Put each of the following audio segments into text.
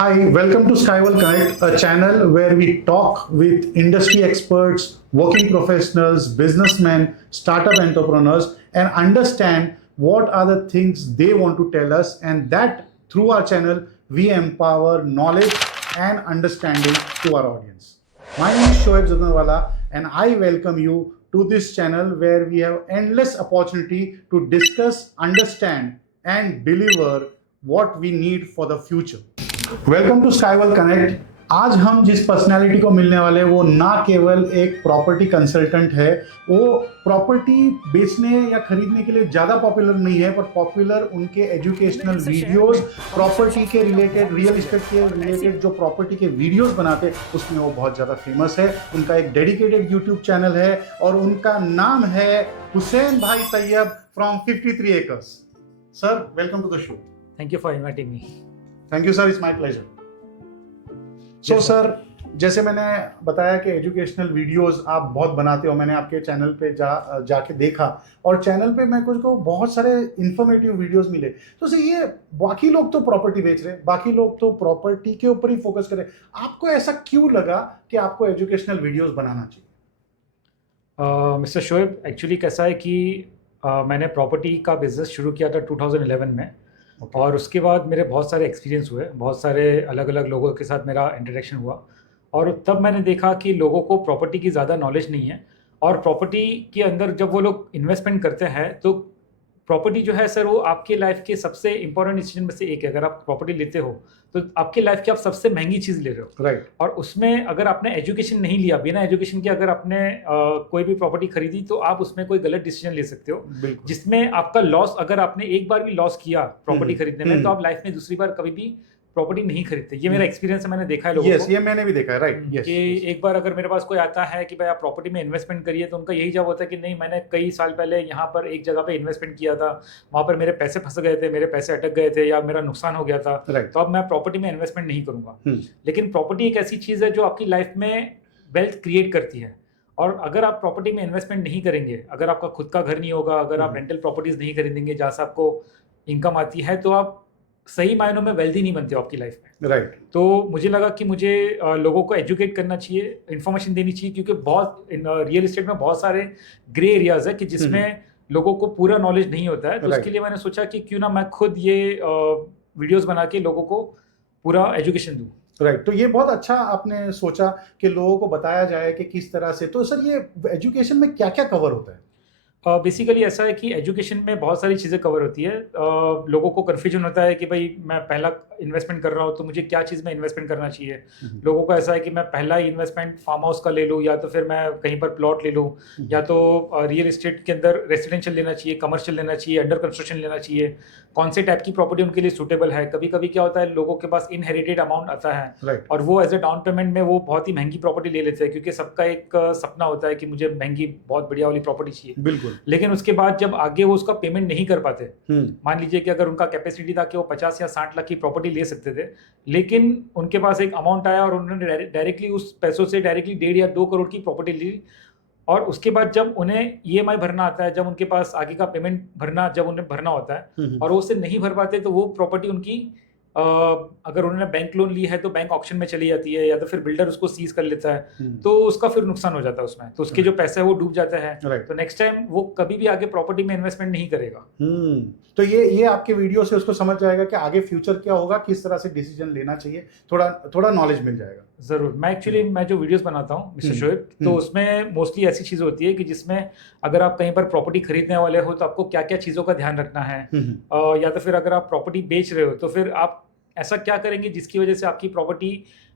Hi, welcome to Skywell Connect, a channel where we talk with industry experts, working professionals, businessmen, startup entrepreneurs, and understand what are the things they want to tell us, and that through our channel we empower knowledge and understanding to our audience. My name is Shoaib Zadanwala, and I welcome you to this channel where we have endless opportunity to discuss, understand, and deliver what we need for the future. Welcome to Skywell Connect. आज हम जिस personality को मिलने वाले वो ना केवल एक प्रॉपर्टी कंसल्टेंट है, वो प्रॉपर्टी बेचने या खरीदने के लिए ज़्यादा पॉपुलर नहीं है, पर पॉपुलर उनके एजुकेशनल वीडियोस, प्रॉपर्टी के रिलेटेड, रियल इस्टेट के रिलेटेड जो प्रॉपर्टी के वीडियोस बनाते उसमें वो बहुत ज़्यादा फेमस है। उनका एक डेडिकेटेड यूट्यूब चैनल है और उनका नाम है हुसैन भाई Tayyab from 53 acres. Sir, welcome to the show. Thank you for inviting me. Thank you sir, it's my pleasure. So sir, जैसे मैंने बताया कि एजुकेशनल वीडियोस आप बहुत बनाते हो, मैंने आपके चैनल पे जाके देखा और चैनल पे मैं कुछ को बहुत सारे इंफॉर्मेटिव वीडियोस मिले। तो सर, ये बाकी लोग तो प्रॉपर्टी बेच रहे हैं, बाकी लोग तो प्रॉपर्टी के ऊपर ही फोकस कर रहे हैं, आपको ऐसा क्यों लगा कि आपको एजुकेशनल वीडियोस बनाना चाहिए? मिस्टर शोएब, एक्चुअली कैसा है कि मैंने प्रॉपर्टी का बिजनेस शुरू किया था 2011 में। और उसके बाद मेरे बहुत सारे एक्सपीरियंस हुए, बहुत सारे अलग अलग लोगों के साथ मेरा इंटरेक्शन हुआ और तब मैंने देखा कि लोगों को प्रॉपर्टी की ज़्यादा नॉलेज नहीं है। और प्रॉपर्टी के अंदर जब वो लोग इन्वेस्टमेंट करते हैं तो प्रॉपर्टी जो है सर, वो आपके लाइफ के सबसे इंपॉर्टेंट डिसीजन में से एक है। अगर आप प्रॉपर्टी लेते हो तो आपके लाइफ की आप सबसे महंगी चीज़ ले रहे हो, राइट। और उसमें अगर आपने एजुकेशन नहीं लिया, बिना एजुकेशन के अगर आपने कोई भी प्रॉपर्टी खरीदी तो आप उसमें कोई गलत डिसीजन ले सकते हो, जिसमें आपका लॉस, अगर आपने एक बार भी लॉस किया प्रॉपर्टी खरीदने में तो आप लाइफ में दूसरी बार कभी भी प्रॉपर्टी नहीं खरीदते। ये मेरा एक्सपीरियंस है, मैंने देखा है लोगों को। ये मैंने भी देखा है, राइट। कि एक बार अगर मेरे पास कोई आता है कि भाई आप प्रॉपर्टी में इन्वेस्टमेंट करिए, तो उनका यही जवाब होता है कि नहीं, मैंने कई साल पहले यहाँ पर एक जगह पे इन्वेस्टमेंट किया था, वहाँ पर मेरे पैसे फंस गए थे, मेरे पैसे अटक गए थे या मेरा नुकसान हो गया था, तो अब मैं प्रॉपर्टी में इन्वेस्टमेंट नहीं करूँगा। लेकिन प्रॉपर्टी एक ऐसी चीज़ है जो आपकी लाइफ में वेल्थ क्रिएट करती है। और अगर आप प्रॉपर्टी में इन्वेस्टमेंट नहीं करेंगे, अगर आपका खुद का घर नहीं होगा, अगर आप रेंटल प्रॉपर्टीज नहीं खरीदेंगे जहाँ से आपको इनकम आती है, तो आप सही मायनों में वेल्दी नहीं बनते हो आपकी लाइफ में, राइट। तो मुझे लगा कि मुझे लोगों को एजुकेट करना चाहिए, इन्फॉर्मेशन देनी चाहिए, क्योंकि बहुत रियल इस्टेट में बहुत सारे ग्रे एरियाज है कि जिसमें लोगों को पूरा नॉलेज नहीं होता है। तो उसके लिए मैंने सोचा कि क्यों ना मैं खुद ये वीडियोस बना के लोगों को पूरा एजुकेशन दूँ। राइट। तो ये बहुत अच्छा आपने सोचा कि लोगों को बताया जाए कि किस तरह से। तो सर, ये एजुकेशन में क्या क्या कवर होता है? बेसिकली ऐसा है कि एजुकेशन में बहुत सारी चीज़ें कवर होती है। लोगों को कन्फ्यूजन होता है कि भाई मैं पहला इन्वेस्टमेंट कर रहा हूँ तो मुझे क्या चीज़ में इन्वेस्टमेंट करना चाहिए। लोगों को ऐसा है कि मैं पहला ही इन्वेस्टमेंट फार्म हाउस का ले लूँ, या तो फिर मैं कहीं पर प्लॉट ले लूँ, या तो रियल इस्टेट के अंदर रेजिडेंशियल लेना चाहिए, कमर्शियल लेना चाहिए, अंडर कंस्ट्रक्शन लेना चाहिए, कौन से टाइप की प्रॉपर्टी उनके लिए सूटेबल है। कभी कभी क्या होता है, लोगों के पास इनहेरिटेड अमाउंट आता है और वो एज ए डाउन पेमेंट में वो बहुत ही महंगी प्रॉपर्टी ले लेते हैं, क्योंकि सबका एक सपना होता है कि मुझे महंगी बहुत बढ़िया वाली प्रॉपर्टी चाहिए। बिल्कुल। लेकिन उसके बाद जब आगे वो उसका पेमेंट नहीं कर पाते, मान लीजिए कि अगर उनका कैपेसिटी था कि वो 50 या 60 लाख की प्रॉपर्टी ले सकते थे, लेकिन उनके पास एक अमाउंट आया और उन्होंने डायरेक्टली उस पैसों से डायरेक्टली 1.5 या 2 करोड़ की प्रॉपर्टी ली, और उसके बाद जब उन्हें ईएमआई भरना आता है, जब उनके पास आगे का पेमेंट जब उन्हें भरना होता है और वो उससे नहीं भर पाते, तो वो प्रॉपर्टी उनकी अगर उन्होंने बैंक लोन ली है तो बैंक ऑक्शन में चली जाती है, या तो फिर बिल्डर उसको सीज कर लेता है, तो उसका फिर नुकसान हो जाता है उसमें, तो उसके जो पैसे है वो डूब जाते हैं। तो नेक्स्ट टाइम वो कभी भी आगे प्रॉपर्टी में इन्वेस्टमेंट नहीं करेगा। तो ये आपके वीडियो से उसको समझ जाएगा कि आगे फ्यूचर क्या होगा, किस तरह से डिसीजन लेना चाहिए, थोड़ा नॉलेज मिल जाएगा। जरूर। मैं जो वीडियोस बनाता हूँ मिस्टर शोएब, तो उसमें मोस्टली ऐसी चीज़ होती है कि जिसमें अगर आप कहीं पर प्रॉपर्टी खरीदने वाले हो तो आपको क्या क्या चीज़ों का ध्यान रखना है, या तो फिर अगर आप प्रॉपर्टी बेच रहे हो तो फिर आप ऐसा क्या करेंगे जिसकी वजह से आपकी प्रॉपर्टी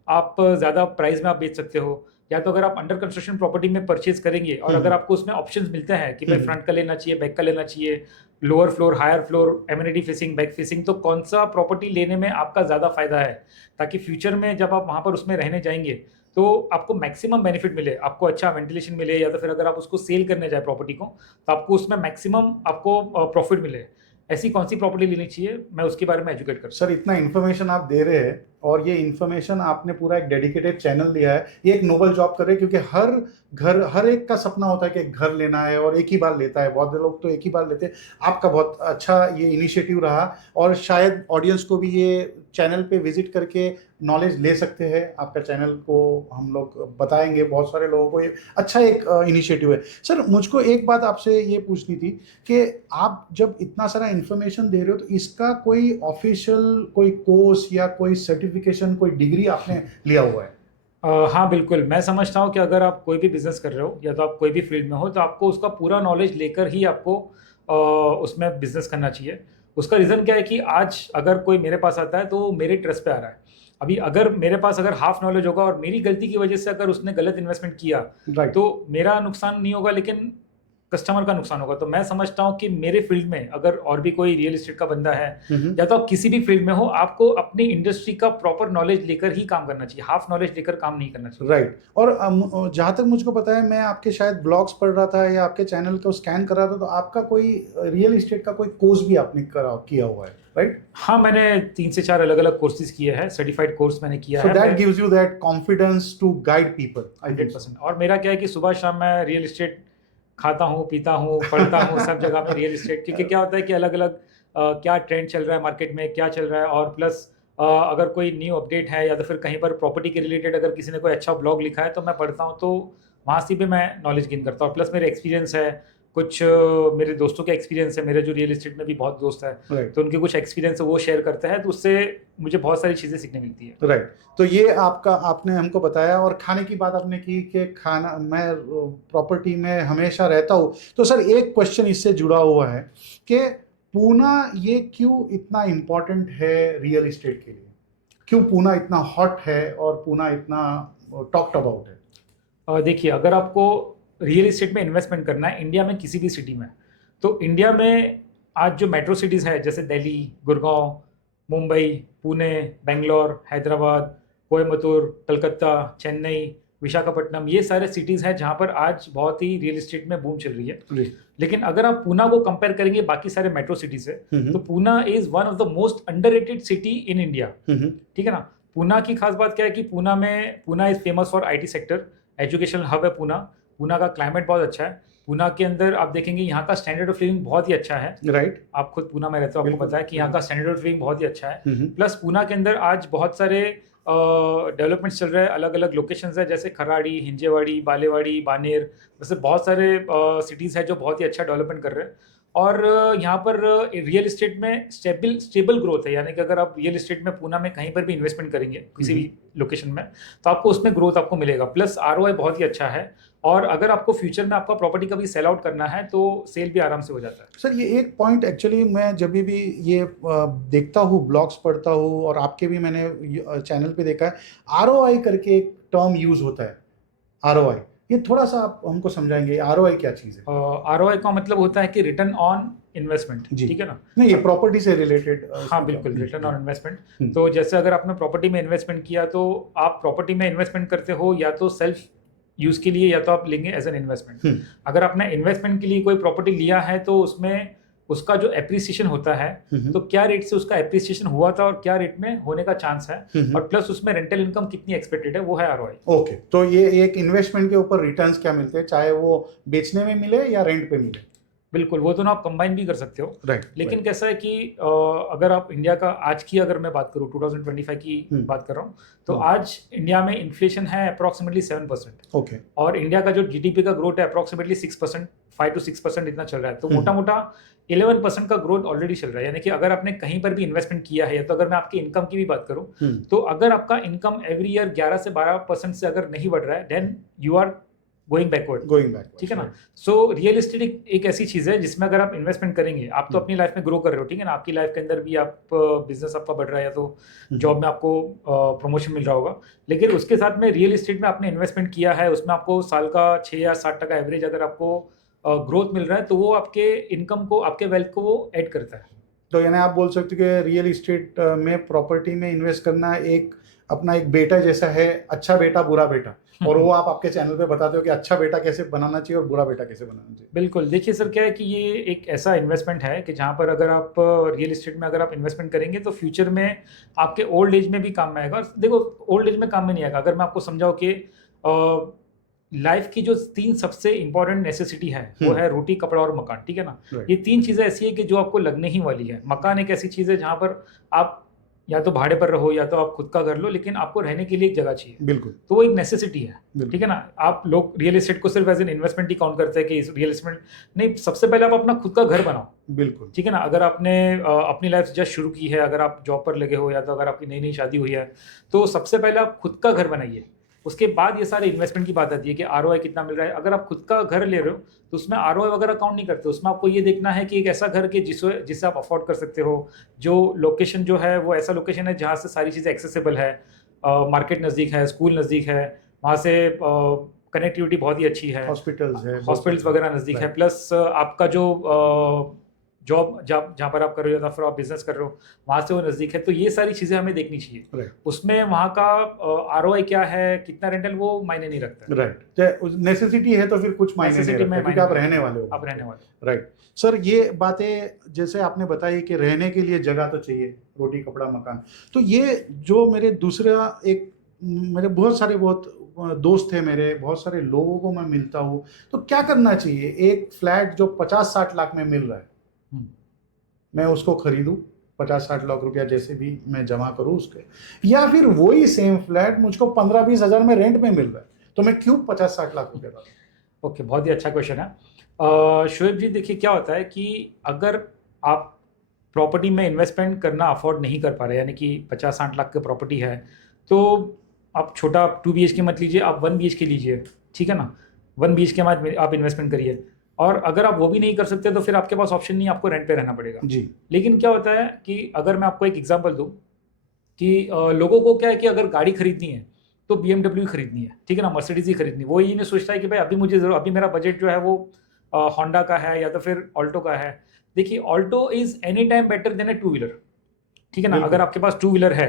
आप ज़्यादा प्राइस में आप बेच सकते हो, या तो अगर आप अंडर कंस्ट्रक्शन प्रॉपर्टी में परचेज करेंगे और अगर आपको उसमें ऑप्शंस मिलते हैं कि भाई फ्रंट का लेना चाहिए, बैक का लेना चाहिए, lower floor, higher floor, amenity facing, back facing, तो कौन सा प्रॉपर्टी लेने में आपका ज़्यादा फायदा है, ताकि फ्यूचर में जब आप वहाँ पर उसमें रहने जाएंगे तो आपको मैक्सिमम बेनिफिट मिले, आपको अच्छा वेंटिलेशन मिले, या तो फिर अगर आप उसको सेल करने जाए प्रॉपर्टी को तो आपको उसमें मैक्सिमम आपको प्रॉफिट मिले। ऐसी कौन सी प्रॉपर्टी लेनी चाहिए, मैं उसके बारे में एजुकेट कर। सर, इतना इन्फॉर्मेशन आप दे रहे हैं और ये इन्फॉर्मेशन आपने पूरा एक डेडिकेटेड चैनल लिया है, ये एक नोबल जॉब कर रहे हैं, क्योंकि हर एक का सपना होता है कि एक घर लेना है और एक ही बार लेता है, बहुत लोग तो एक ही बार लेते हैं। आपका बहुत अच्छा ये इनिशिएटिव रहा, और शायद ऑडियंस को भी ये चैनल पे विजिट करके नॉलेज ले सकते हैं। आपका चैनल को हम लोग बताएंगे बहुत सारे लोगों को, ये अच्छा एक इनिशिएटिव है। सर, मुझको एक बात आपसे ये पूछनी थी कि आप जब इतना सारा इन्फॉर्मेशन दे रहे हो, तो इसका कोई ऑफिशियल कोई कोर्स या कोई सर्टिफिकेशन, कोई डिग्री आपने लिया हुआ है? हाँ बिल्कुल, मैं समझता हूँ कि अगर आप कोई भी बिजनेस कर रहे हो या तो आप कोई भी फील्ड में हो, तो आपको उसका पूरा नॉलेज लेकर ही आपको उसमें बिजनेस करना चाहिए। उसका रीज़न क्या है कि आज अगर कोई मेरे पास आता है तो वो मेरे ट्रस्ट पे आ रहा है। अभी अगर मेरे पास अगर हाफ नॉलेज होगा और मेरी गलती की वजह से अगर उसने गलत इन्वेस्टमेंट किया, राइट। तो मेरा नुकसान नहीं होगा लेकिन कस्टमर का नुकसान होगा। तो मैं समझता हूँ कि मेरे फील्ड में अगर और भी कोई रियल एस्टेट का बंदा है या तो आप किसी भी फील्ड में हो, आपको अपनी इंडस्ट्री का प्रॉपर नॉलेज लेकर ही काम करना चाहिए, हाफ नॉलेज लेकर काम नहीं करना चाहिए। राइट। और जहाँ तक मुझको पता है, मैं आपके शायद ब्लॉग्स पढ़ रहा था या आपके चैनल को स्कैन कर रहा था, तो आपका कोई रियल एस्टेट का कोई कोर्स भी आपने किया हुआ है, राइट? हाँ, मैंने 3 से 4 अलग अलग कोर्सेज किए हैं, सर्टिफाइड कोर्स मैंने किया So है। that gives you that confidence to guide people, I think so. 100%। और मेरा क्या है कि सुबह शाम मैं रियल एस्टेट खाता हूँ, पीता हूँ, पढ़ता हूँ, सब जगह में रियल एस्टेट, क्योंकि क्या होता है कि अलग अलग क्या ट्रेंड चल रहा है मार्केट में, क्या चल रहा है, और प्लस अगर कोई न्यू अपडेट है या तो फिर कहीं पर प्रॉपर्टी के रिलेटेड अगर किसी ने कोई अच्छा ब्लॉग लिखा है तो मैं पढ़ता हूँ, तो वहाँ से भी मैं नॉलेज गेन करता हूँ। प्लस मेरे एक्सपीरियंस है, कुछ मेरे दोस्तों के एक्सपीरियंस है, मेरे जो रियल एस्टेट में भी बहुत दोस्त है, Right. तो उनके कुछ एक्सपीरियंस है वो शेयर करते हैं, तो उससे मुझे बहुत सारी चीज़ें सीखने मिलती है। राइट। तो ये आपने हमको बताया, और खाने की बात आपने की कि खाना, मैं प्रॉपर्टी में हमेशा रहता हूँ, तो सर एक क्वेश्चन इससे जुड़ा हुआ है कि पूना ये क्यों इतना इम्पोर्टेंट है रियल एस्टेट के लिए? क्यों पूना इतना हॉट है और पूना इतना टॉक्ड अबाउट है? देखिए, अगर आपको रियल एस्टेट में इन्वेस्टमेंट करना है इंडिया में किसी भी सिटी में, तो इंडिया में आज जो मेट्रो सिटीज़ है जैसे दिल्ली, गुड़गांव, मुंबई, पुणे, बेंगलोर, हैदराबाद, कोयम्बतूर, कलकत्ता, चेन्नई, विशाखापट्टनम, ये सारे सिटीज़ हैं जहाँ पर आज बहुत ही रियल एस्टेट में बूम चल रही है। लेकिन अगर आप पूना को कंपेयर करेंगे बाकी सारे मेट्रो सिटी से, तो Poona is one of the most underrated city in India. ठीक है ना? पूना की खास बात क्या है कि Poona is famous for IT sector, educational hub है पूना। पूना का क्लाइमेट बहुत अच्छा है। पूना के अंदर आप देखेंगे यहाँ का स्टैंडर्ड ऑफ लिविंग बहुत ही अच्छा है। राइट। आप खुद पूना में रहते हो, आपको पता है कि यहाँ का स्टैंडर्ड ऑफ लिविंग बहुत ही अच्छा है। हम्म। प्लस पूना के अंदर आज बहुत सारे डेवलपमेंट्स चल रहे हैं, अलग अलग लोकेशंस है जैसे खराड़ी, हिंजेवाड़ी, बालेवाड़ी, बानेर, वैसे बहुत सारे सिटीज़ है जो बहुत ही अच्छा डेवलपमेंट कर रहे हैं। और यहाँ पर रियल एस्टेट में स्टेबल ग्रोथ है, यानी कि अगर आप रियल एस्टेट में पूना में कहीं पर भी इन्वेस्टमेंट करेंगे किसी भी लोकेशन में, तो आपको उसमें ग्रोथ आपको मिलेगा। प्लस ROI बहुत ही अच्छा है, और अगर आपको फ्यूचर में आपका प्रॉपर्टी का भी सेल आउट करना है तो सेल भी आराम से हो जाता है। सर, ये एक पॉइंट एक्चुअली मैं जब भी ये देखता हूँ, ब्लॉग्स पढ़ता हूँ, और आपके भी मैंने चैनल पे देखा है, ROI करके एक टर्म यूज होता है, ROI। ये थोड़ा सा आप हमको समझाएंगे, ROI क्या चीज़ है? ROI का मतलब होता है कि रिटर्न ऑन इन्वेस्टमेंट, जी। ठीक है ना? नहीं, ये प्रॉपर्टी से रिलेटेड। हाँ बिल्कुल, रिटर्न ऑन इन्वेस्टमेंट। तो जैसे अगर आपने प्रॉपर्टी में इन्वेस्टमेंट किया, तो आप प्रॉपर्टी में इन्वेस्टमेंट करते हो या तो सेल्फ यूज़ के लिए या तो आप लेंगे एज एन इन्वेस्टमेंट। अगर आपने इन्वेस्टमेंट के लिए कोई प्रॉपर्टी लिया है तो उसमें उसका जो एप्रिसिएशन होता है, तो क्या रेट से उसका एप्रिसिएशन हुआ था और क्या रेट में होने का चांस है, और प्लस उसमें रेंटल इनकम कितनी एक्सपेक्टेड है, वो है ROI। ओके, तो ये एक इन्वेस्टमेंट के ऊपर रिटर्न्स क्या मिलते हैं, चाहे वो बेचने में मिले या रेंट पे मिले? बिल्कुल, वो दोनों आप कंबाइन भी कर सकते हो। राइट। लेकिन कैसा है कि अगर आप इंडिया का आज की अगर मैं बात करूँ, 2025 की बात कर रहा हूँ, तो आज इंडिया में इन्फ्लेशन है अप्रॉक्सीमेटली 7%। ओके। और इंडिया का जो GDP का ग्रोथ है अप्रॉक्सीमेटली 6%, 5 to 6% इतना चल रहा है। तो मोटा मोटा 11% का ग्रोथ ऑलरेडी चल रहा है। यानी कि अगर आपने कहीं पर भी इन्वेस्टमेंट किया है, तो अगर मैं आपकी इनकम की भी बात करूँ, तो अगर आपका इनकम एवरी ईयर 11 से 12% से अगर नहीं बढ़ रहा है, then you are going backward. ठीक है ना? सो रियल एस्टेट एक ऐसी चीज़ है जिसमें अगर आप इन्वेस्टमेंट करेंगे, आप तो अपनी लाइफ में ग्रो कर रहे हो, ठीक है ना? आपकी लाइफ के अंदर भी आप बिजनेस आपका बढ़ रहा है या तो जॉब में आपको प्रमोशन मिल रहा होगा, लेकिन उसके साथ में रियल एस्टेट में आपने इन्वेस्टमेंट किया है, उसमें आपको साल का 6 या 7% एवरेज अगर आपको ग्रोथ मिल रहा है, तो वो आपके इनकम को, आपके वेल्थ को वो ऐड करता है। तो यानी आप बोल सकते हो कि रियल एस्टेट में प्रॉपर्टी में इन्वेस्ट करना एक अपना एक बेटा जैसा है, अच्छा बेटा बुरा बेटा, और वो आप आपके चैनल पे बताते हो कि अच्छा बेटा कैसे बनाना चाहिए और बुरा बेटा कैसे बनाना चाहिए। बिल्कुल, देखिए सर क्या है कि ये एक ऐसा इन्वेस्टमेंट है कि जहाँ पर अगर आप रियल एस्टेट में अगर आप इन्वेस्टमेंट करेंगे तो फ्यूचर में आपके ओल्ड एज में भी काम में आएगा। और देखो ओल्ड एज में काम में नहीं आएगा, अगर मैं आपको समझाऊँ कि लाइफ की जो 3 सबसे इम्पोर्टेंट नेसेसिटी है वो है रोटी, कपड़ा और मकान, ठीक है ना? Right. ये 3 चीज़ें ऐसी है कि जो आपको लगने ही वाली है। मकान एक ऐसी चीज़ है जहाँ पर आप या तो भाड़े पर रहो या तो आप खुद का घर लो, लेकिन आपको रहने के लिए एक जगह चाहिए। बिल्कुल तो वो एक नेसेसिटी है, बिल्कुल। ठीक है ना? आप लोग रियल एस्टेट को सिर्फ एज एन इन्वेस्टमेंट ही काउंट करते हैं कि रियल एस्टेट नहीं, सबसे पहले आप अपना खुद का घर बनाओ, बिल्कुल ठीक है ना? अगर आपने अपनी लाइफ जस्ट शुरू की है, अगर आप जॉब पर लगे हो या तो अगर आपकी नई नई शादी हुई है, तो सबसे पहले आप खुद का घर बनाइए। उसके बाद ये सारे इन्वेस्टमेंट की बात आती है कि आरओआई कितना मिल रहा है। अगर आप खुद का घर ले रहे हो तो उसमें आरओआई वगैरह काउंट नहीं करते, उसमें आपको ये देखना है कि एक ऐसा घर के जिसे आप अफोर्ड कर सकते हो, जो लोकेशन जो है वो ऐसा लोकेशन है जहाँ से सारी चीज़ें एक्सेसिबल है, मार्केट नज़दीक है, स्कूल नज़दीक है, वहाँ से कनेक्टिविटी बहुत ही अच्छी है, हॉस्पिटल्स है, हॉस्पिटल्स वगैरह नज़दीक है, प्लस आपका जो जॉब जहाँ पर आप कर रहे हो या फिर आप बिजनेस कर रहे हो वहाँ से वो नज़दीक है। तो ये सारी चीज़ें हमें देखनी चाहिए। राइट उसमें वहाँ का आरओआई क्या है, कितना रेंटल, वो मायने नहीं रखता है। राइट, नेसेसिटी है तो फिर कुछ मायने नहीं Necessity में रखता, क्योंकि मायने आप नहीं रहने रखता। वाले हो। आप रहने वाले। राइट सर, ये बातें जैसे आपने बताई कि रहने के लिए जगह तो चाहिए, रोटी कपड़ा मकान, तो ये जो मेरे दूसरा एक मेरे बहुत सारे दोस्त हैं, मेरे बहुत सारे लोगों को मैं मिलता हूँ, तो क्या करना चाहिए? एक फ्लैट जो 50-60 लाख में मिल रहा है, मैं उसको खरीदूं 50-60 लाख रुपया जैसे भी मैं जमा करूं उसके, या फिर वही सेम फ्लैट मुझको 15-20 हजार में रेंट में मिल रहा है, तो मैं क्यों 50-60 लाख रुपया डालूं? ओके, बहुत ही अच्छा क्वेश्चन है। शोएब जी, देखिए क्या होता है कि अगर आप प्रॉपर्टी में इन्वेस्टमेंट करना अफोर्ड नहीं कर पा रहे, यानी कि 50-60 लाख की प्रॉपर्टी है, तो आप छोटा 2 BHK मत लीजिए, आप 1 BHK लीजिए, ठीक है ना? 1 BHK में आप इन्वेस्टमेंट करिए। और अगर आप वो भी नहीं कर सकते तो फिर आपके पास ऑप्शन नहीं है, आपको रेंट पे रहना पड़ेगा जी। लेकिन क्या होता है कि अगर मैं आपको एक एग्जांपल दूं कि लोगों को क्या है कि अगर गाड़ी खरीदनी है तो BMW खरीदनी है, ठीक है ना, मर्सिडीज ही खरीदनी, वो ये नहीं सोचता है कि भाई अभी मुझे अभी मेरा बजट जो है वो होंडा का है या तो फिर ऑल्टो का है। देखिए Alto is any time better than A 2 wheeler, ठीक है ना? अगर आपके पास 2 व्हीलर है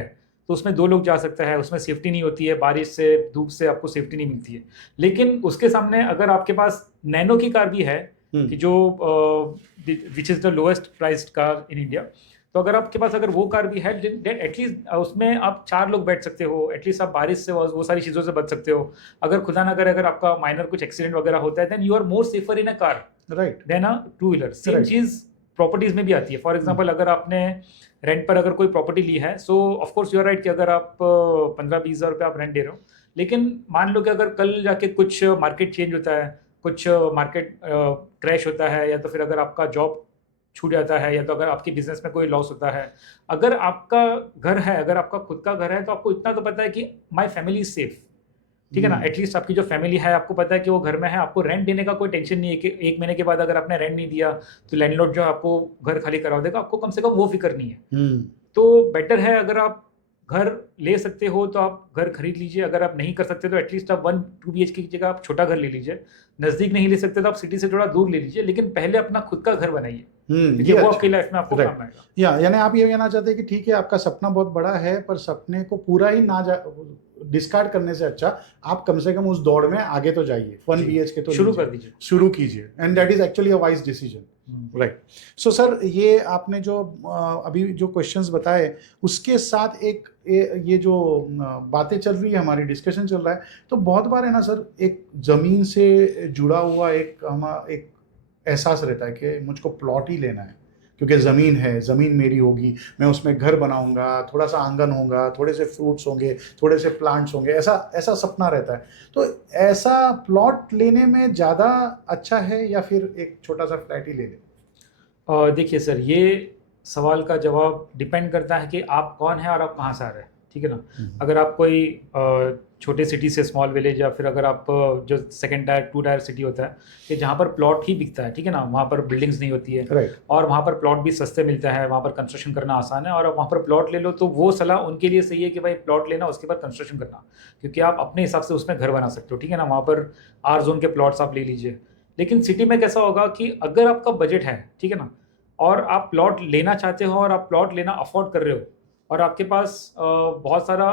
तो उसमें 2 लोग जा सकते हैं, उसमें सेफ्टी नहीं होती है, बारिश से धूप से आपको सेफ्टी नहीं मिलती है। लेकिन उसके सामने अगर आपके पास नैनो की कार भी है कि जो which is the lowest priced car in India, तो अगर आपके पास अगर वो कार भी है देन एटलीस्ट उसमें आप 4 लोग बैठ सकते हो, एटलीस्ट आप बारिश से वो सारी चीज़ों से बच सकते हो। अगर खुदा ना करे अगर आपका माइनर कुछ एक्सीडेंट वगैरह होता है then you are more safer in a car right then a 2 wheeler. Same चीज़ प्रॉपर्टीज़ में भी आती है। फॉर एग्जाम्पल अगर आपने रेंट पर अगर कोई प्रॉपर्टी ली है, so of course you are right कि अगर आप 15-20 हज़ार रुपये आप रेंट दे रहे हो, लेकिन मान लो कि अगर कल जाके कुछ मार्केट चेंज होता है, कुछ मार्केट क्रैश होता है, या तो फिर अगर आपका जॉब छूट जाता है, या तो अगर आपकी बिजनेस में कोई लॉस होता है, अगर आपका घर है, अगर आपका खुद का घर है, तो आपको इतना तो पता है कि माई फैमिली इज सेफ, ठीक है ना? एटलीस्ट आपकी जो फैमिली है आपको पता है कि वो घर में है, आपको रेंट देने का कोई टेंशन नहीं है कि 1 महीने के बाद अगर आपने रेंट नहीं दिया तो लैंडलॉर्ड जो है आपको घर खाली करवा देगा, आपको कम से कम वो फिक्र नहीं है। तो बेटर है अगर आप घर ले सकते हो तो आप घर खरीद लीजिए, अगर आप नहीं कर सकते तो एटलीस्ट आप 1-2 BHK की जगह आप छोटा घर ले लीजिए, नज़दीक नहीं ले सकते तो आप सिटी से थोड़ा दूर ले लीजिए, लेकिन पहले अपना खुद का घर बनाइए, क्योंकि वो आपकी लाइफ में आपको काम आएगा। यानी आप ये कहना चाहते हैं कि ठीक है आपका सपना बहुत बड़ा है, पर सपने को पूरा ही ना डिस्कार्ड करने से अच्छा आप कम से कम उस दौड़ में आगे तो जाइए, 1 BHK तो शुरू कर दीजिए, शुरू कीजिए, and that is actually a wise decision, right. So sir, ये आपने जो अभी जो क्वेश्चंस बताए उसके साथ ये जो बातें चल रही है, हमारी डिस्कशन चल रहा है, तो बहुत बार है ना सर, एक ज़मीन से जुड़ा हुआ एक एहसास रहता है कि मुझको प्लॉट ही लेना है, क्योंकि ज़मीन है, ज़मीन मेरी होगी, मैं उसमें घर बनाऊंगा, थोड़ा सा आंगन होगा, थोड़े से फ्रूट्स होंगे, थोड़े से प्लांट्स होंगे, ऐसा सपना रहता है। तो ऐसा प्लॉट लेने में ज़्यादा अच्छा है या फिर एक छोटा सा फ्लैट ही ले लें? देखिए सर, ये सवाल का जवाब डिपेंड करता है कि आप कौन हैं और आप कहाँ से आ रहे हैं, ठीक है ना? अगर आप कोई छोटे सिटी से स्मॉल विलेज, या फिर अगर आप जो 2nd टायर 2 टायर सिटी होता है कि जहाँ पर प्लॉट ही बिकता है, ठीक है ना, वहाँ पर बिल्डिंग्स नहीं होती है, राइट, और वहाँ पर प्लॉट भी सस्ते मिलता है, वहाँ पर कंस्ट्रक्शन करना आसान है, और आप वहाँ पर प्लॉट ले लो तो वो सलाह उनके लिए सही है कि भाई प्लॉट लेना उसके बाद कंस्ट्रक्शन करना, क्योंकि आप अपने हिसाब से उसमें घर बना सकते हो, ठीक है ना? वहाँ पर R जोन के प्लॉट्स आप ले लीजिए। लेकिन सिटी में कैसा होगा कि अगर आपका बजट है, ठीक है ना, और आप प्लॉट लेना चाहते हो और आप प्लॉट लेना अफोर्ड कर रहे हो, और आपके पास बहुत सारा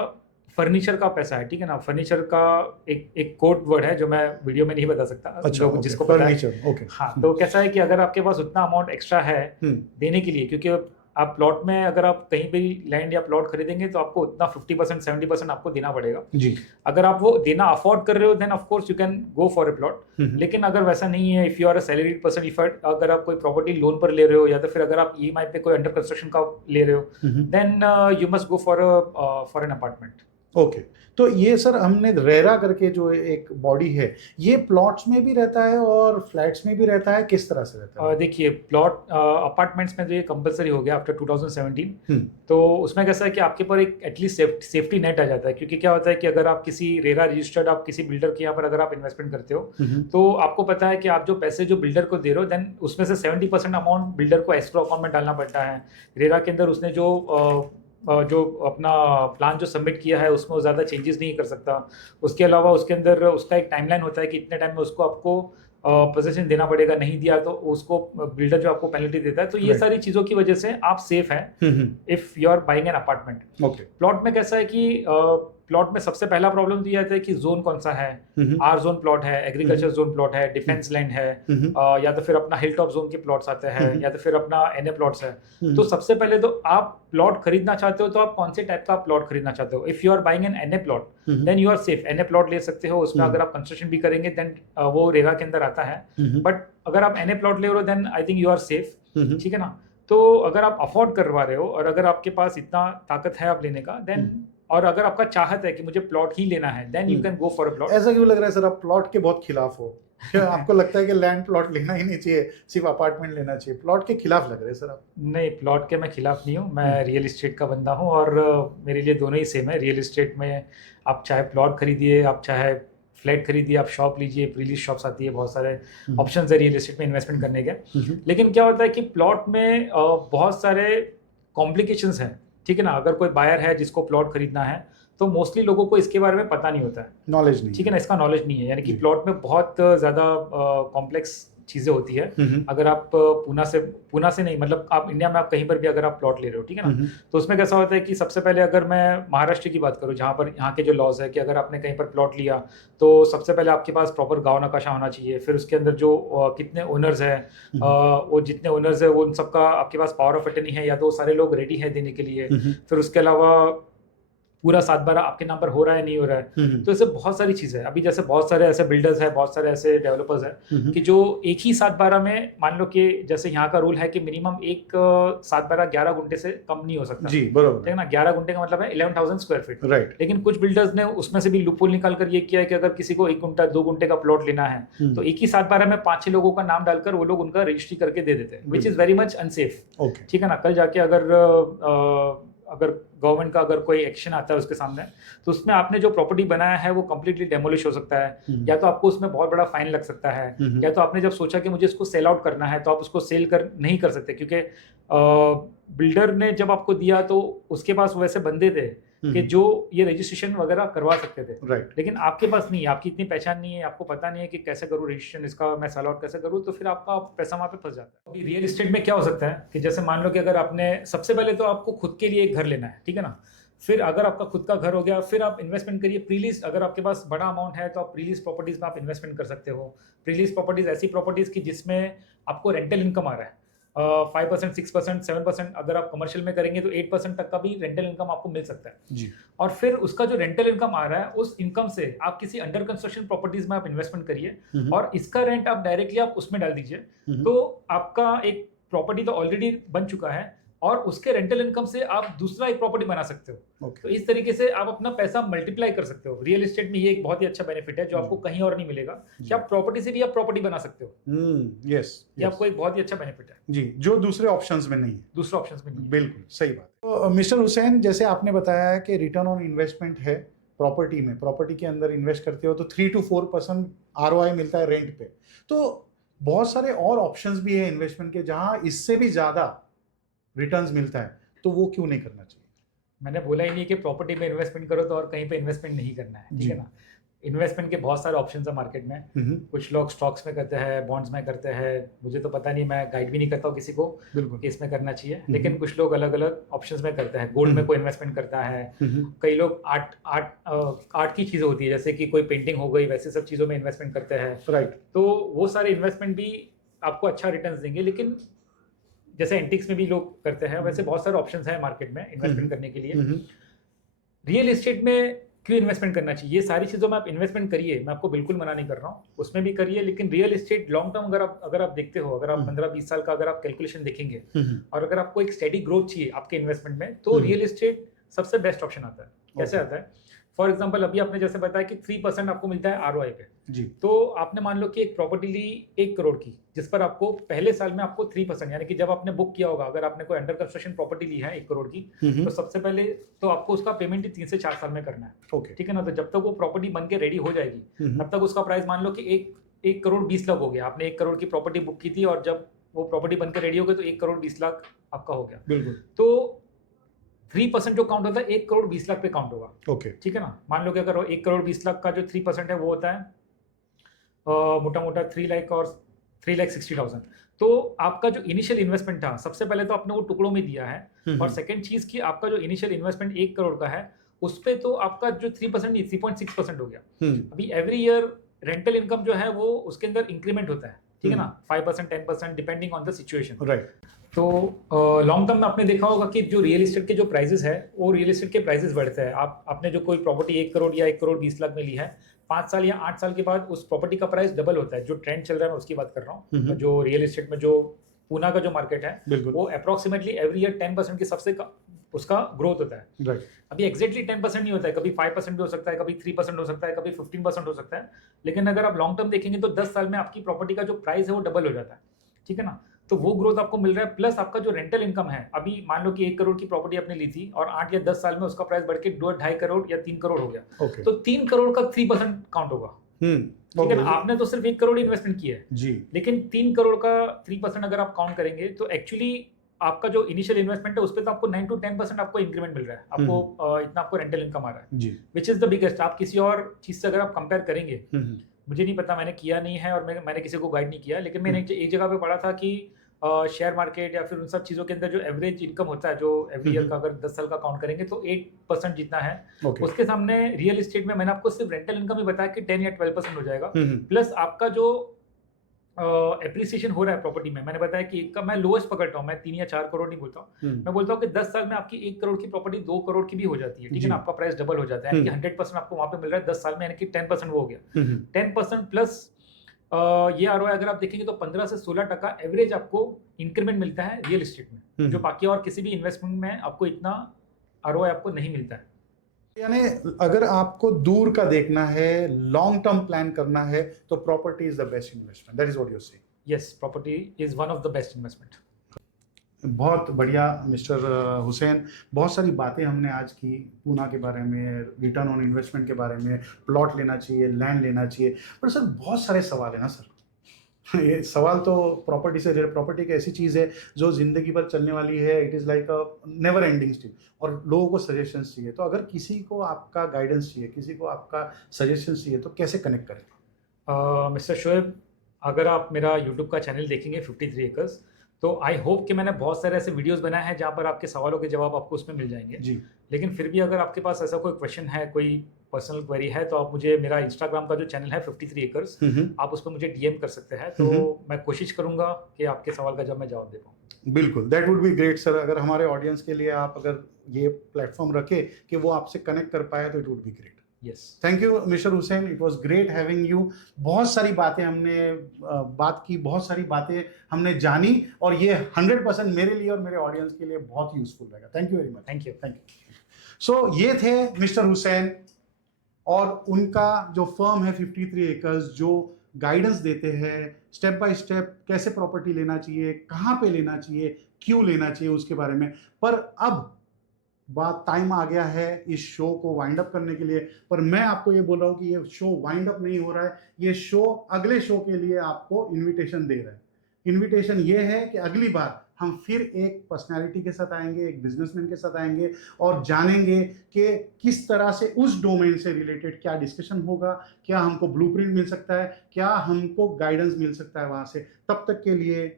फर्नीचर का पैसा है, ठीक है ना। फर्नीचर का एक कोड वर्ड है जो मैं वीडियो में नहीं बता सकता, अच्छा, जो जिसको पता है। Furniture, okay. हाँ, तो कैसा है कि अगर आपके पास उतना अमाउंट एक्स्ट्रा है देने के लिए, क्योंकि आप प्लॉट में अगर आप कहीं भी लैंड या प्लॉट खरीदेंगे तो आपको उतना 50% 70% आपको देना पड़ेगा। जी। अगर आप वो देना अफोर्ड कर रहे हो then of course you can go for a plot. लेकिन अगर वैसा नहीं है, if you are a salaried person, if अगर आप कोई प्रॉपर्टी लोन पर ले रहे हो या तो फिर अगर आप ईएमआई पे कोई अंडर कंस्ट्रक्शन का ले रहे हो, then you must go for an apartment. Okay, तो ये सर हमने रेरा करके जो एक बॉडी है, ये प्लॉट्स में भी रहता है और फ्लैट्स में भी रहता है, किस तरह से रहता है? देखिए, प्लॉट अपार्टमेंट्स में तो ये कंपलसरी हो गया आफ्टर 2017। तो उसमें कैसा है कि आपके पर एक एटलीस्ट सेफ्टी नेट आ जाता है, क्योंकि क्या होता है कि अगर आप किसी रेरा रजिस्टर्ड आप किसी बिल्डर के यहाँ पर अगर आप इन्वेस्टमेंट करते हो तो आपको पता है कि आप जो पैसे जो बिल्डर को दे रहे हो देन उसमें से 70% अमाउंट बिल्डर को एस्क्रो अकाउंट में डालना पड़ता है। रेरा के अंदर उसने जो अपना प्लान जो सबमिट किया है उसमें वो ज़्यादा चेंजेस नहीं कर सकता। उसके अलावा उसके अंदर उसका एक टाइमलाइन होता है कि इतने टाइम में उसको आपको पोजीशन देना पड़ेगा, नहीं दिया तो उसको बिल्डर जो आपको पेनल्टी देता है। तो ये सारी चीज़ों की वजह से आप सेफ हैं if you are buying an apartment. Okay. Plot में कैसा है कि प्लॉट में सबसे पहला प्रॉब्लम तो ये आता है कि जोन कौन सा है। आर जोन प्लॉट है, एग्रीकल्चर जोन प्लॉट है, डिफेंस लैंड है, या तो फिर अपना हिल टॉप जोन के प्लॉट्स आते हैं, या तो फिर अपना एनए प्लॉट्स है। तो सबसे पहले तो आप प्लॉट खरीदना चाहते हो तो आप कौन से टाइप का प्लॉट खरीदना चाहते हो। If you are buying an NA plot then you are safe, NA plot ले सकते हो। उसमें अगर आप कंस्ट्रक्शन भी करेंगे देन वो रेरा के अंदर आता है। बट अगर आप एनए प्लॉट ले रहे हो then I think you are safe, ठीक है ना। तो अगर आप अफोर्ड करवा रहे हो और अगर आपके पास इतना ताकत है आप लेने का देन, और अगर आपका चाहत है कि मुझे प्लॉट ही लेना है then you can go for a plot. ऐसा क्यों लग रहा है सर आप प्लॉट के बहुत खिलाफ हो? क्या आपको लगता है कि लैंड प्लॉट लेना ही नहीं चाहिए, सिर्फ अपार्टमेंट लेना चाहिए? प्लॉट के खिलाफ लग रहे हैं सर आप। नहीं, प्लॉट के मैं खिलाफ नहीं हूँ, मैं रियल इस्टेट का बंदा हूँ और मेरे लिए दोनों ही सेम है। रियल इस्टेट में आप चाहे प्लॉट खरीदिए, आप चाहे फ्लैट खरीदिए, आप शॉप लीजिए, प्रीलीज शॉप्स आती है, बहुत सारे ऑप्शंस है रियल इस्टेट में इन्वेस्टमेंट करने के। लेकिन क्या होता है कि प्लॉट में बहुत सारे कॉम्प्लिकेशंस हैं, ठीक है ना। अगर कोई बायर है जिसको प्लॉट खरीदना है तो मोस्टली लोगों को इसके बारे में पता नहीं होता है, नॉलेज नहीं, ठीक है ना, इसका नॉलेज नहीं है। यानी कि प्लॉट में बहुत ज़्यादा कॉम्प्लेक्स चीज़ें होती है। अगर आप पूना से नहीं, मतलब आप इंडिया में आप कहीं पर भी अगर आप प्लॉट ले रहे हो, ठीक है ना, तो उसमें कैसा होता है कि सबसे पहले अगर मैं महाराष्ट्र की बात करूँ जहाँ पर यहाँ के जो लॉज है कि अगर आपने कहीं पर प्लॉट लिया तो सबसे पहले आपके पास प्रॉपर गाँव नक्शा होना चाहिए। फिर उसके अंदर जो कितने ओनर्स हैं, वो जितने ओनर्स है वो उन सबका आपके पास पावर ऑफ अटर्नी है या तो सारे लोग रेडी है देने के लिए। फिर उसके अलावा पूरा 7/12 आपके नाम पर हो रहा है नहीं हो रहा है। तो ऐसे बहुत सारी चीज़ें हैं। अभी जैसे बहुत सारे ऐसे बिल्डर्स हैं, बहुत सारे ऐसे डेवलपर्स हैं कि जो एक ही 7/12 में, मान लो कि जैसे यहाँ का रूल है कि मिनिमम एक 7/12 11 गुंठे से कम नहीं हो सकता। जी बराबर, ठीक है ना। 11 गुंठे का मतलब है 11,000 स्क्वायर फीट, राइट। लेकिन कुछ बिल्डर्स ने उसमें से भी लूपहोल निकाल कर ये किया है कि अगर किसी को 1 गुंठा 2 गुंठे का प्लॉट लेना है तो एक ही 7/12 में 5-6 लोगों का नाम डालकर वो लोग उनका रजिस्ट्री करके दे देते हैं, which is very much unsafe, ठीक है ना। कल जाके अगर गवर्नमेंट का अगर कोई एक्शन आता है उसके सामने तो उसमें आपने जो प्रॉपर्टी बनाया है वो कंप्लीटली डेमोलिश हो सकता है, या तो आपको उसमें बहुत बड़ा फाइन लग सकता है, या तो आपने जब सोचा कि मुझे इसको सेल आउट करना है तो आप उसको सेल कर नहीं कर सकते, क्योंकि बिल्डर ने जब आपको दिया तो उसके पास वैसे बंदे थे कि जो ये रजिस्ट्रेशन वगैरह करवा सकते थे, राइट। लेकिन आपके पास नहीं है, आपकी इतनी पहचान नहीं है, आपको पता नहीं है कि कैसे करूँ रजिस्ट्रेशन इसका, मैं सेल आउट कैसे करूँ, तो फिर आपका पैसा वहाँ पे फंस जाता है। अभी रियल इस्टेट में क्या हो सकता है कि जैसे मान लो कि अगर आपने सबसे पहले तो आपको खुद के लिए एक घर लेना है, ठीक है ना। फिर अगर आपका खुद का घर हो गया फिर आप इन्वेस्टमेंट करिए प्रीलीज। अगर आपके पास बड़ा अमाउंट है तो आप प्रीलीज प्रॉपर्टीज में आप इन्वेस्टमेंट कर सकते हो। प्रीलीज प्रॉपर्टीज ऐसी प्रॉपर्टीज की जिसमें आपको रेंटल इनकम आ रहा है 5%, 6%, 7%। अगर आप कमर्शियल में करेंगे तो 8% तक का भी रेंटल इनकम आपको मिल सकता है जी। और फिर उसका जो रेंटल इनकम आ रहा है उस इनकम से आप किसी अंडर कंस्ट्रक्शन प्रॉपर्टीज में आप इन्वेस्टमेंट करिए और इसका रेंट आप डायरेक्टली आप उसमें डाल दीजिए, तो आपका एक प्रॉपर्टी तो ऑलरेडी बन चुका है और उसके रेंटल इनकम से आप दूसरा एक प्रॉपर्टी बना सकते हो। तो इस तरीके से आप अपना पैसा मल्टीप्लाई कर सकते हो। रियल एस्टेट में ये एक बहुत ही अच्छा बेनिफिट है जो आपको कहीं और नहीं मिलेगा कि आप प्रॉपर्टी से भी आप प्रॉपर्टी बना सकते हो। यस, ये आपको एक बहुत ही अच्छा बेनिफिट है जी, जो दूसरे ऑप्शंस में नहीं है। दूसरे ऑप्शंस में नहीं है। बिल्कुल सही बात। तो मिस्टर हुसैन, जैसे आपने बताया है कि रिटर्न ऑन इन्वेस्टमेंट है प्रॉपर्टी में, प्रॉपर्टी के अंदर इन्वेस्ट करते हो तो 3 to 4% ROI मिलता है रेंट पे। तो बहुत सारे और ऑप्शंस भी है इन्वेस्टमेंट के जहां इससे भी ज्यादा रिटर्न्स मिलता है, तो वो क्यों नहीं करना चाहिए? मैंने बोला ही नहीं कि प्रॉपर्टी में इन्वेस्टमेंट करो तो और कहीं पे इन्वेस्टमेंट नहीं करना है, ठीक है ना। इन्वेस्टमेंट के बहुत सारे ऑप्शंस है मार्केट में। कुछ लोग स्टॉक्स में करते हैं, बॉन्ड्स में करते हैं, मुझे तो पता नहीं, मैं गाइड भी नहीं करता हूँ किसी को बिल्कुल कि इसमें करना चाहिए। लेकिन कुछ लोग अलग अलग ऑप्शंस में करते हैं। गोल्ड में कोई इन्वेस्टमेंट करता है, कई लोग आर्ट की चीज़ें होती है जैसे कि कोई पेंटिंग हो गई, वैसे सब चीज़ों में इन्वेस्टमेंट करते हैं। राइट। तो वो सारे इन्वेस्टमेंट भी आपको अच्छा रिटर्न्स देंगे। लेकिन जैसे एंटिक्स में भी लोग करते हैं, वैसे बहुत सारे ऑप्शंस हैं मार्केट में इन्वेस्टमेंट करने के लिए। रियल एस्टेट में क्यों इन्वेस्टमेंट करना चाहिए? ये सारी चीज़ों में आप इन्वेस्टमेंट करिए, मैं आपको बिल्कुल मना नहीं कर रहा हूँ, उसमें भी करिए। लेकिन रियल एस्टेट लॉन्ग टर्म अगर आप देखते हो, अगर आप 15-20 साल का अगर आप कैलकुलेशन देखेंगे और अगर आपको एक स्टेडी ग्रोथ चाहिए आपके इन्वेस्टमेंट में, तो रियल एस्टेट सबसे बेस्ट ऑप्शन आता है। कैसे आता है? फॉर एग्जाम्पल अभी आपने जैसे बताया कि 3% आपको मिलता है ROI पे जी। तो आपने मान लो कि एक प्रॉपर्टी ली 1 करोड़ की, जिस पर आपको पहले साल में आपको 3%, यानी कि जब आपने बुक किया होगा, अगर आपने कोई अंडर कंस्ट्रक्शन प्रॉपर्टी ली है 1 करोड़ की, तो सबसे पहले तो आपको उसका पेमेंट ही 3 से 4 साल में करना है। ओके, ठीक है ना? तो जब तक वो प्रॉपर्टी बन के रेडी हो जाएगी, तब तक उसका प्राइस मान लो कि 1 करोड़ 20 लाख हो गया। आपने 1 करोड़ की प्रॉपर्टी बुक की थी और जब वो प्रॉपर्टी बनकर रेडी हो गई तो 1 करोड़ 20 लाख आपका हो गया। बिल्कुल। तो 3% जो काउंट होता है 1 करोड़ 20 लाख पे काउंट होगा। ओके, ठीक है ना? मान लो कि अगर 1 करोड़ 20 लाख का जो 3% है वो होता है मोटा मोटा 3 लाख और 3,60,000। तो आपका जो इनिशियल इन्वेस्टमेंट था, सबसे पहले तो आपने वो टुकड़ों में दिया है, और सेकंड चीज की आपका जो इनिशियल इन्वेस्टमेंट 1 करोड़ का है, उस पे तो आपका जो 3% नहीं 3.6% हो गया। अभी एवरी ईयर रेंटल इनकम जो है वो उसके अंदर इंक्रीमेंट होता है। ठीक है ना? 5% 10% depending on the situation. Right. तो लॉन्ग टर्म में आपने देखा होगा कि जो रियल एस्टेट के जो प्राइसेस है, वो रियल एस्टेट के प्राइसेस बढ़ते हैं। आपने जो कोई प्रॉपर्टी 1 करोड़ या 1 करोड़ 20 लाख में ली है, 5 साल या 8 साल के बाद उस प्रॉपर्टी का प्राइस डबल होता है। जो ट्रेंड चल रहा है मैं उसकी बात कर रहा हूँ। जो रियल एस्टेट में जो पूना का जो मार्केट है, वो अप्रोक्सीमेटली एवरी ईयर 10% की सबसे उसका ग्रोथ होता है। राइट। अभी एग्जैक्टली 10% नहीं होता है, कभी 5% भी हो सकता है, कभी 3% हो सकता है, कभी 15% हो सकता है। लेकिन अगर आप लॉन्ग टर्म देखेंगे तो 10 साल में आपकी प्रॉपर्टी का जो प्राइस है वो डबल हो जाता है। ठीक है ना? तो वो ग्रोथ आपको मिल रहा है, प्लस आपका जो रेंटल इनकम है, अभी मान लो कि 1 करोड़ की प्रॉपर्टी आपने ली थी और 8 या 10 साल में उसका प्राइस बढ़ के 2.5 करोड़ या 3 करोड़ हो गया। ओके। तो 3 करोड़ का 3% काउंट होगा। ठीक है ना? आपने तो सिर्फ 1 करोड़ इन्वेस्टमेंट किया है जी, लेकिन 3 करोड़ का 3% अगर आप काउंट करेंगे तो एक्चुअली आपका जो इनिशियल इन्वेस्टमेंट है उस पर तो आपको 9 to 10% आपको इंक्रीमेंट मिल रहा है। आपको इतना आपको रेंटल इनकम आ रहा है, जी। Which is the biggest. आप किसी और चीज से अगर आप कंपेयर करेंगे, मुझे नहीं पता, मैंने किया नहीं है और मैंने किसी को गाइड नहीं किया, लेकिन मैंने एक जगह पे पढ़ा था कि शेयर मार्केट या फिर उन सब चीज़ों के अंदर जो एवरेज इनकम होता है, जो एवरी ईयर का अगर 10 साल का काउंट करेंगे तो 8% जितना है, उसके सामने रियल एस्टेट में मैंने आपको सिर्फ रेंटल इनकम ही बताया कि 10 या 12% हो जाएगा। प्लस आपका जो एप्रिसिएशन हो रहा है प्रॉपर्टी में, मैंने बताया कि एक का मैं लोएस्ट पकड़ता हूँ, मैं 3 या 4 करोड़ नहीं बोलता हूँ, मैं बोलता हूँ कि 10 साल में आपकी 1 करोड़ की प्रॉपर्टी 2 करोड़ की भी हो जाती है। ठीक है ना? आपका प्राइस डबल हो जाता है, यानी कि 100% आपको वहां पे मिल रहा है 10 साल में, यानी कि 10% वो हो गया। 10% प्लस ये ROI अगर आप देखेंगे तो 15 से 16% एवरेज आपको इंक्रीमेंट मिलता है रियल एस्टेट में, जो बाकी और किसी भी इन्वेस्टमेंट में आपको इतना ROI आपको नहीं मिलता है। यानी अगर आपको दूर का देखना है, लॉन्ग टर्म प्लान करना है, तो property is the best investment. That is what you say. Yes, property is one of the best investment. बहुत बढ़िया मिस्टर हुसैन, बहुत सारी बातें हमने आज की पूना के बारे में, रिटर्न ऑन इन्वेस्टमेंट के बारे में, प्लॉट लेना चाहिए, लैंड लेना चाहिए, पर सर बहुत सारे सवाल है ना सर। ये सवाल तो प्रॉपर्टी से, प्रॉपर्टी एक ऐसी चीज़ है जो ज़िंदगी भर चलने वाली है। It is like a never ending still, और लोगों को सजेशंस चाहिए। तो अगर किसी को आपका गाइडेंस चाहिए, किसी को आपका सजेशंस चाहिए, तो कैसे कनेक्ट करें? मिस्टर शोएब, अगर आप मेरा यूट्यूब का चैनल देखेंगे 53 एकर्स, तो आई होप कि मैंने बहुत सारे ऐसे वीडियोस बनाए हैं जहाँ पर आपके सवालों के जवाब आपको उसमें मिल जाएंगे जी। लेकिन फिर भी अगर आपके पास ऐसा कोई क्वेश्चन है, कोई पर्सनल क्वेरी है, तो आप मुझे, मेरा इंस्टाग्राम का जो चैनल है 53 एकर्स, आप उस पर मुझे DM कर सकते हैं। तो मैं कोशिश करूंगा कि आपके सवाल का जब मैं जवाब दे पाऊँ। बिल्कुल, that would be great sir. अगर हमारे ऑडियंस के लिए आप अगर ये प्लेटफॉर्म रखे कि वो आपसे कनेक्ट कर पाए, तो it would be great. Yes, thank you mister Hussain, it was great having you. बहुत सारी बातें हमने बात की, बहुत सारी बातें हमने जानी, और ये 100% मेरे लिए और मेरे ऑडियंस के लिए बहुत यूजफुल रहेगा। Thank you very much. Thank you. So ये थे मिस्टर हुसैन और उनका जो फर्म है 53 एकर्स, जो गाइडेंस देते हैं स्टेप बाय स्टेप, कैसे प्रॉपर्टी लेना चाहिए, कहाँ पे लेना चाहिए, क्यों लेना चाहिए, उसके बारे में। पर अब बात, टाइम आ गया है इस शो को वाइंड अप करने के लिए। पर मैं आपको ये बोल रहा हूँ कि ये शो वाइंड अप नहीं हो रहा है, ये शो अगले शो के लिए आपको इनविटेशन दे रहा है। इनविटेशन ये है कि अगली बार हम फिर एक पर्सनालिटी के साथ आएंगे, एक बिजनेसमैन के साथ आएंगे और जानेंगे कि किस तरह से उस डोमेन से रिलेटेड क्या डिस्कशन होगा, क्या हमको ब्लूप्रिंट मिल सकता है, क्या हमको गाइडेंस मिल सकता है वहां से। तब तक के लिए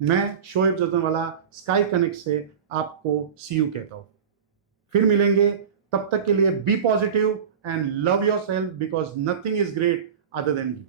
मैं शोएब जतनवाला स्काई कनेक्ट से आपको सी यू कहता हूं। फिर मिलेंगे, तब तक के लिए be positive and love yourself because nothing is great other than you.